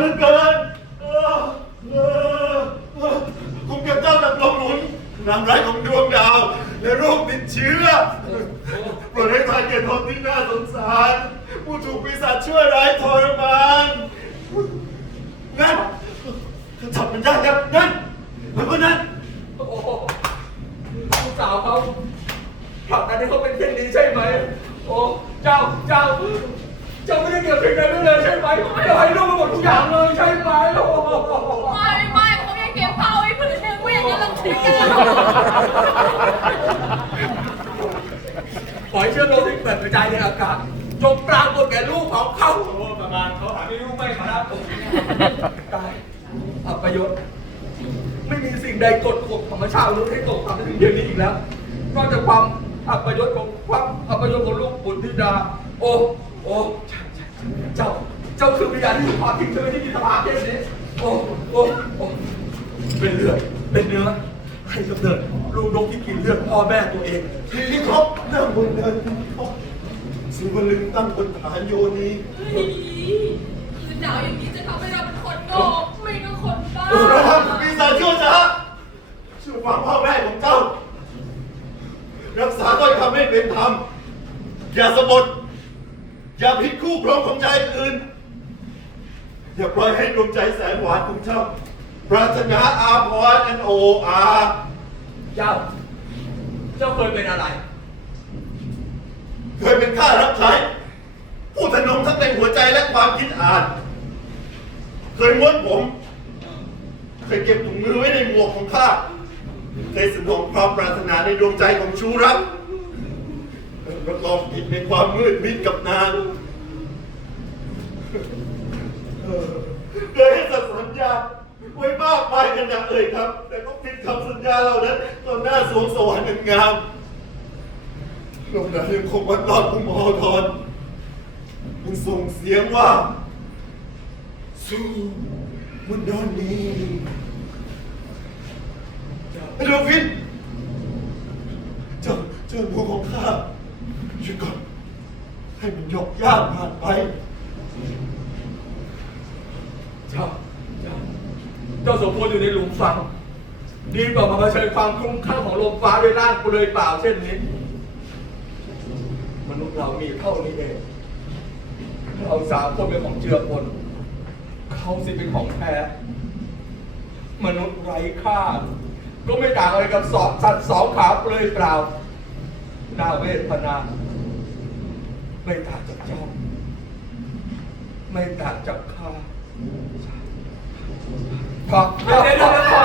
เหลือเกินเออเออเออผมกับเจ้าดับลมหมุนนำร้ายของดวงดาว และโรคติดเชื้อโปรดให้ทายแก่ทนที่น่าสงสาร ผู้ถูกปีศาจชั่วร้ายทรมานนั่นจับมันได้ครับนั่นมันก็นั่นโอ้โหลูกสาวเขาผลักดันให้เขาเป็นเช่นนี้ใช่ไหม โอ้ เจ้า เจ้า เจ้าไม่ได้เกี่ยวกับเรื่องนั้นเลยใช่ไหมเจ้าให้ลูก ทุกอย่างเลยใช่ไหมโอ้โหไม่ไม่เขาแค่เก็บผ้าไว้ผืนหนึ่งไม่อย่างนั้นเราทิ้งกันขอให้เชื้อโรคที่เกิดกระจายในอากาศจงปรากฏแก่ลูกของเขาโอ้ประมาณเขาหาไม่รู้ไม่ครับตายอัปยศไม่มีสิ่งใดกดข่มธรรมชาติมนุษย์ให้ตกต่ำในถึงเพียงนี้อีกแล้วนอกจากความอัปยศของความอัปยศของลูกบุตรธิดา โอ้โอ้เจ้า เจ้าคือวิญญาณที่ถูกทอดทิ้งใช่ไหมที่มีสภาพเช่นนี้โอ้โอ้โอ้เป็นเลือดเป็นเนื้อให้กำเนิดลูกนกที่กินเลือดพ่อแม่ตัวเองทีนี้ครบเรื่องบนเดินสิวลึงตั้งบนฐานโยนีเฮ้ยคือหนาวอย่างนี้จะทำให้เราเป็นคนโง่ไม่ก็คนบ้าเราทำปีศาจชั่วช้าช่วยฟังพ่อแม่ของเจ้า รักษาถ้อยคำให้เป็นธรรมอย่าสะบดอย่าผิดคู่ครองของใจอื่น อย่าปล่อยให้ดวงใจแสนหวานของเจ้าปรารถนาอาภรณ์อันโออาเจ้า เจ้าเคยเป็นอะไร เคยเป็นข้ารับใช้ผู้ทะนงทั้งในหัวใจและความคิดอ่าน เคยม้วนผม เคยเก็บถุงมือไว้ในหมวกของข้าเคยสนองความปรารถนาในดวงใจของชูรักประกอบกิจในความมืดมิดกับนาง เคยให้สัตย์สัญญาไว้มากมายขนาดเอ่ยครับ แต่ก็ผิดคำสัญญาเหล่านั้นตอนหน้าสวงสวรรค์อันงามลมหนาวยังคงวัดรอดผู้มอทอนมันส่งเสียงว่า สู้มันดอนนี้ไอ้โดฟินเจ้าเจ้าหนูของข้าช่วยก่อนให้มันยกย่างผ่านไป จ้าเจ้าเจ้าสมควรอยู่ในหลุมฝัง ดีกว่ามาเผชิญความคลุ้มคลั่งของลมฟ้าด้วยร่างเปลือยเปล่าเช่นนี้ มนุษย์เรามีเท่านี้เองเราสามคนเป็นของเจือปนเขาสิเป็นของแท้มนุษย์ไร้ค่า ก็ไม่ต่างอะไรกับสองสัตว์สองขาเปลือยเปล่าน่าเวทนาไม่ต่างจากเจ้าไม่ต่างจากข้า ขอเดี๋ยว